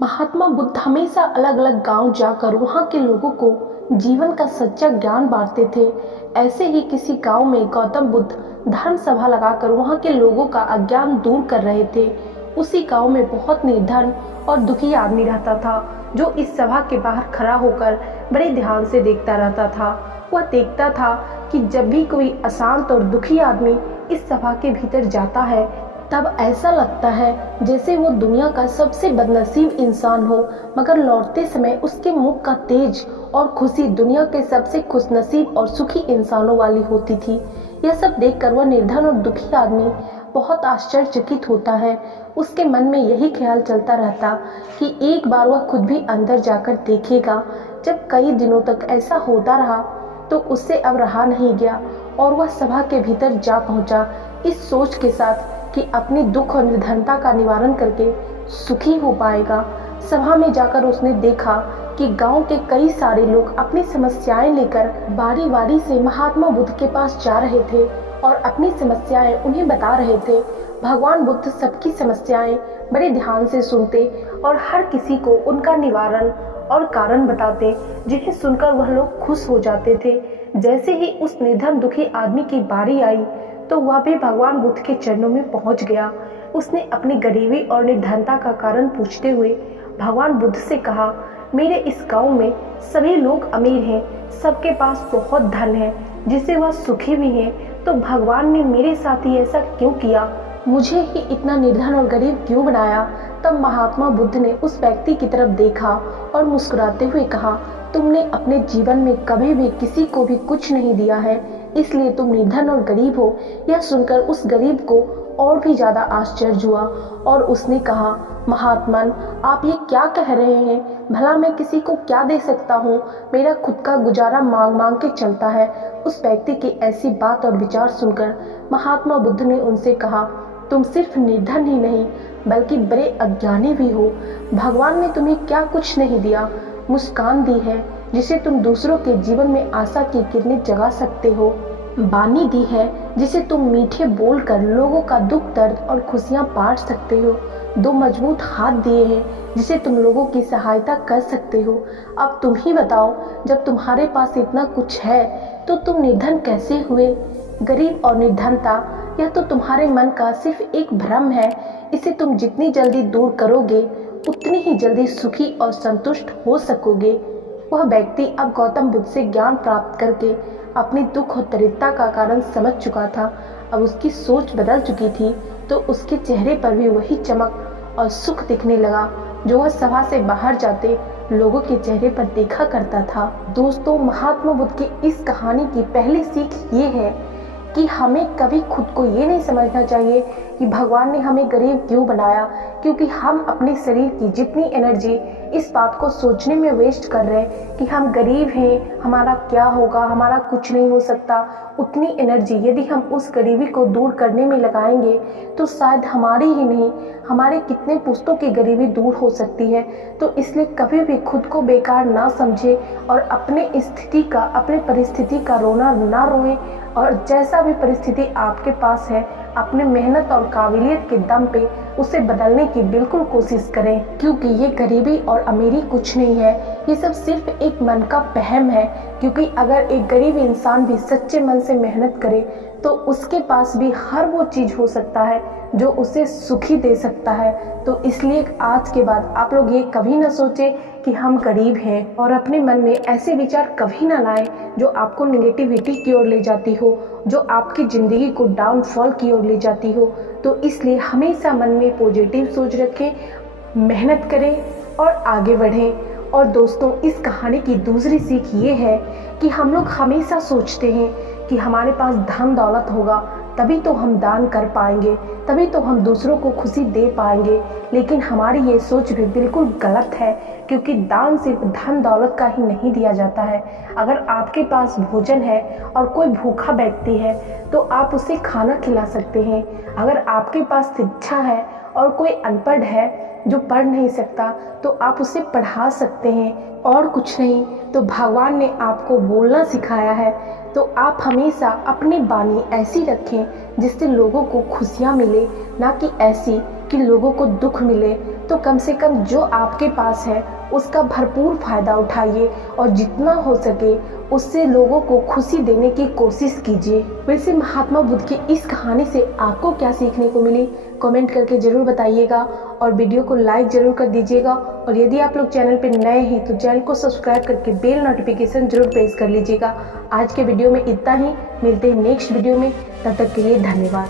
महात्मा बुद्ध हमेशा अलग अलग गांव जाकर वहां के लोगों को जीवन का सच्चा ज्ञान बांटते थे। ऐसे ही किसी गांव में गौतम बुद्ध धर्म सभा लगाकर वहां के लोगों का अज्ञान दूर कर रहे थे। उसी गांव में बहुत निर्धन और दुखी आदमी रहता था जो इस सभा के बाहर खड़ा होकर बड़े ध्यान से देखता रहता था। वह देखता था कि जब भी कोई अशांत और दुखी आदमी इस सभा के भीतर जाता है तब ऐसा लगता है जैसे वो दुनिया का सबसे बदनसीब इंसान हो, मगर लौटते समय उसके मुख का तेज और खुशी दुनिया के सबसे खुशनसीब और सुखी इंसानों वाली होती थी। यह सब देखकर वह निर्धन और दुखी आदमी बहुत आश्चर्यचकित होता है। उसके मन में यही ख्याल चलता रहता कि एक बार वह खुद भी अंदर जाकर देखेगा। जब कई दिनों तक ऐसा होता रहा तो उससे अब रहा नहीं गया और वह सभा के भीतर जा पहुंचा, इस सोच के साथ कि अपनी दुख और निर्धनता का निवारण करके सुखी हो पाएगा। सभा में जाकर उसने देखा कि गांव के कई सारे लोग अपनी समस्याएं लेकर बारी बारी से महात्मा बुद्ध के पास जा रहे थे और अपनी समस्याएं उन्हें बता रहे थे। भगवान बुद्ध सबकी समस्याएं बड़े ध्यान से सुनते और हर किसी को उनका निवारण और कारण बताते, जिन्हें सुनकर वह लोग खुश हो जाते थे। जैसे ही उस निर्धन दुखी आदमी की बारी आई तो वह भी भगवान बुद्ध के चरणों में पहुंच गया। उसने अपनी गरीबी और निर्धनता का कारण पूछते हुए भगवान बुद्ध से कहा, मेरे इस गांव में सभी लोग अमीर हैं, सबके पास बहुत धन है, जिससे वह सुखी भी हैं, तो भगवान ने मेरे साथ ही ऐसा क्यों किया? मुझे ही इतना निर्धन और गरीब क्यों बनाया? तब महात्मा बुद्ध ने उस व्यक्ति की तरफ देखा और मुस्कुराते हुए कहा, तुमने अपने जीवन में कभी भी किसी को भी कुछ नहीं दिया है, इसलिए तुम निर्धन और गरीब हो। यह सुनकर उस गरीब को और भी ज्यादा आश्चर्य हुआ और उसने कहा, महात्मन, आप ये क्या कह रहे हैं? भला मैं किसी को क्या दे सकता हूँ? मेरा खुद का गुजारा मांग मांग के चलता है। उस व्यक्ति की ऐसी बात और विचार सुनकर महात्मा बुद्ध ने उनसे कहा, तुम सिर्फ निर्धन ही नहीं बल्कि बड़े अज्ञानी भी हो। भगवान ने तुम्हें क्या कुछ नहीं दिया? मुस्कान दी है जिसे तुम दूसरों के जीवन में आशा की किरणें जगा सकते हो। बानी दी है जिसे तुम मीठे बोलकर लोगों का दुख दर्द और खुशियां बांट सकते हो। दो मजबूत हाथ दिए हैं जिसे तुम लोगों की सहायता कर सकते हो। अब तुम ही बताओ, जब तुम्हारे पास इतना कुछ है तो तुम निर्धन कैसे हुए? गरीब और निर्धनता यह तो तुम्हारे मन का सिर्फ एक भ्रम है। इसे तुम जितनी जल्दी दूर करोगे उतनी ही जल्दी सुखी और संतुष्ट हो सकोगे। वह व्यक्ति अब गौतम बुद्ध से ज्ञान प्राप्त करके अपनी दुख और दरिद्रता का कारण समझ चुका था। अब उसकी सोच बदल चुकी थी तो उसके चेहरे पर भी वही चमक और सुख दिखने लगा जो वह सभा से बाहर जाते लोगों के चेहरे पर देखा करता था। दोस्तों, महात्मा बुद्ध की इस कहानी की पहली सीख ये है कि हमें कभी खुद को ये नहीं समझना चाहिए कि भगवान ने हमें गरीब क्यों बनाया, क्योंकि हम अपने शरीर की जितनी एनर्जी इस बात को सोचने में वेस्ट कर रहे हैं कि हम गरीब हैं, हमारा क्या होगा, हमारा कुछ नहीं हो सकता, उतनी एनर्जी यदि हम उस गरीबी को दूर करने में लगाएंगे तो शायद हमारी ही नहीं, हमारे कितने पुश्तों की गरीबी दूर हो सकती है। तो इसलिए कभी भी खुद को बेकार ना समझे और अपने स्थिति का, अपने परिस्थिति का रोना ना रोएं और जैसा भी परिस्थिति आपके पास है अपने मेहनत और काबिलियत के दम पे उसे बदलने की बिल्कुल कोशिश करें, क्योंकि ये गरीबी और अमीरी कुछ नहीं है, ये सब सिर्फ एक मन का वहम है। क्योंकि अगर एक गरीब इंसान भी सच्चे मन से मेहनत करे तो उसके पास भी हर वो चीज़ हो सकता है जो उसे सुखी दे सकता है। तो इसलिए आज के बाद आप लोग ये कभी ना सोचें कि हम गरीब हैं और अपने मन में ऐसे विचार कभी ना लाएं जो आपको निगेटिविटी की ओर ले जाती हो, जो आपकी ज़िंदगी को डाउनफॉल की ओर ले जाती हो। तो इसलिए हमेशा मन में पॉजिटिव सोच रखें, मेहनत करें और आगे बढ़ें। और दोस्तों, इस कहानी की दूसरी सीख ये है कि हम लोग हमेशा सोचते हैं कि हमारे पास धन दौलत होगा तभी तो हम दान कर पाएंगे, तभी तो हम दूसरों को खुशी दे पाएंगे। लेकिन हमारी ये सोच भी बिल्कुल गलत है, क्योंकि दान सिर्फ धन दौलत का ही नहीं दिया जाता है। अगर आपके पास भोजन है और कोई भूखा व्यक्ति है तो आप उसे खाना खिला सकते हैं। अगर आपके पास शिक्षा है और कोई अनपढ़ है जो पढ़ नहीं सकता तो आप उसे पढ़ा सकते हैं। और कुछ नहीं तो भगवान ने आपको बोलना सिखाया है, तो आप हमेशा अपनी वाणी ऐसी रखें जिससे लोगों को खुशियाँ मिले, ना कि ऐसी कि लोगों को दुख मिले। तो कम से कम जो आपके पास है उसका भरपूर फायदा उठाइए और जितना हो सके उससे लोगों को खुशी देने की कोशिश कीजिए। वैसे महात्मा बुद्ध की इस कहानी से आपको क्या सीखने को मिली, कमेंट करके जरूर बताइएगा और वीडियो को लाइक जरूर कर दीजिएगा। और यदि आप लोग चैनल पर नए हैं तो चैनल को सब्सक्राइब करके बेल नोटिफिकेशन जरूर प्रेस कर लीजिएगा। आज के वीडियो में इतना ही, मिलते हैं नेक्स्ट वीडियो में, तब तक के लिए धन्यवाद।